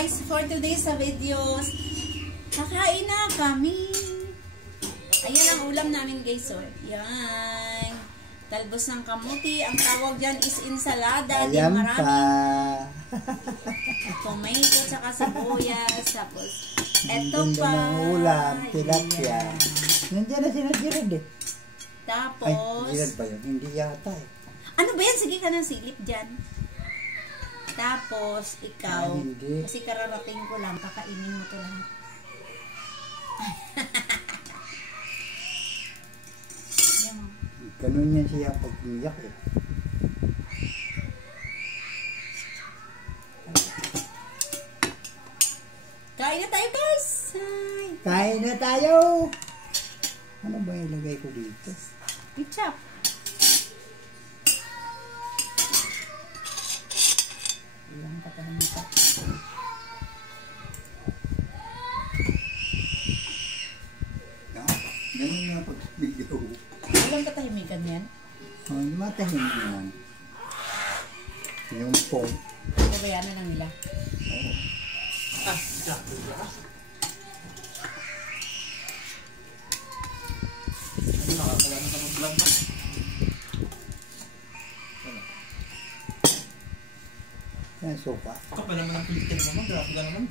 guys, for today's videos, kakain na kami. Ayan ang ulam namin guys. So, yan. Talbos ng kamuti. Ang tawag dyan is ensalada. Ayan maraming tomato, tsaka sibuyas. Tapos, eto pa. Ng ulam, tilapia. Nandiyan na si Gerard eh. Tapos, ay, Gerard ba yun? Hindi yata eh. Ano ba yan? Sige ka ng silip dyan. Tapos, ikaw, kasi kararating ko lang, kakainin mo ito lahat. Ganun yan siya pag umiyak eh. Kain na tayo guys! Hi. Kain na tayo! Ano ba ilagay ko dito? Ketchup. Ilang ka pa naman ito. Ganun nga pag bigaw. Walang katahimikan yan? Matahimik naman. Yung pong. Pabayaan na lang nila. Oo. Nakakala na ng vlog ba? Yan, sopa. Ito pa naman ang pilitin naman. Grabe ka naman.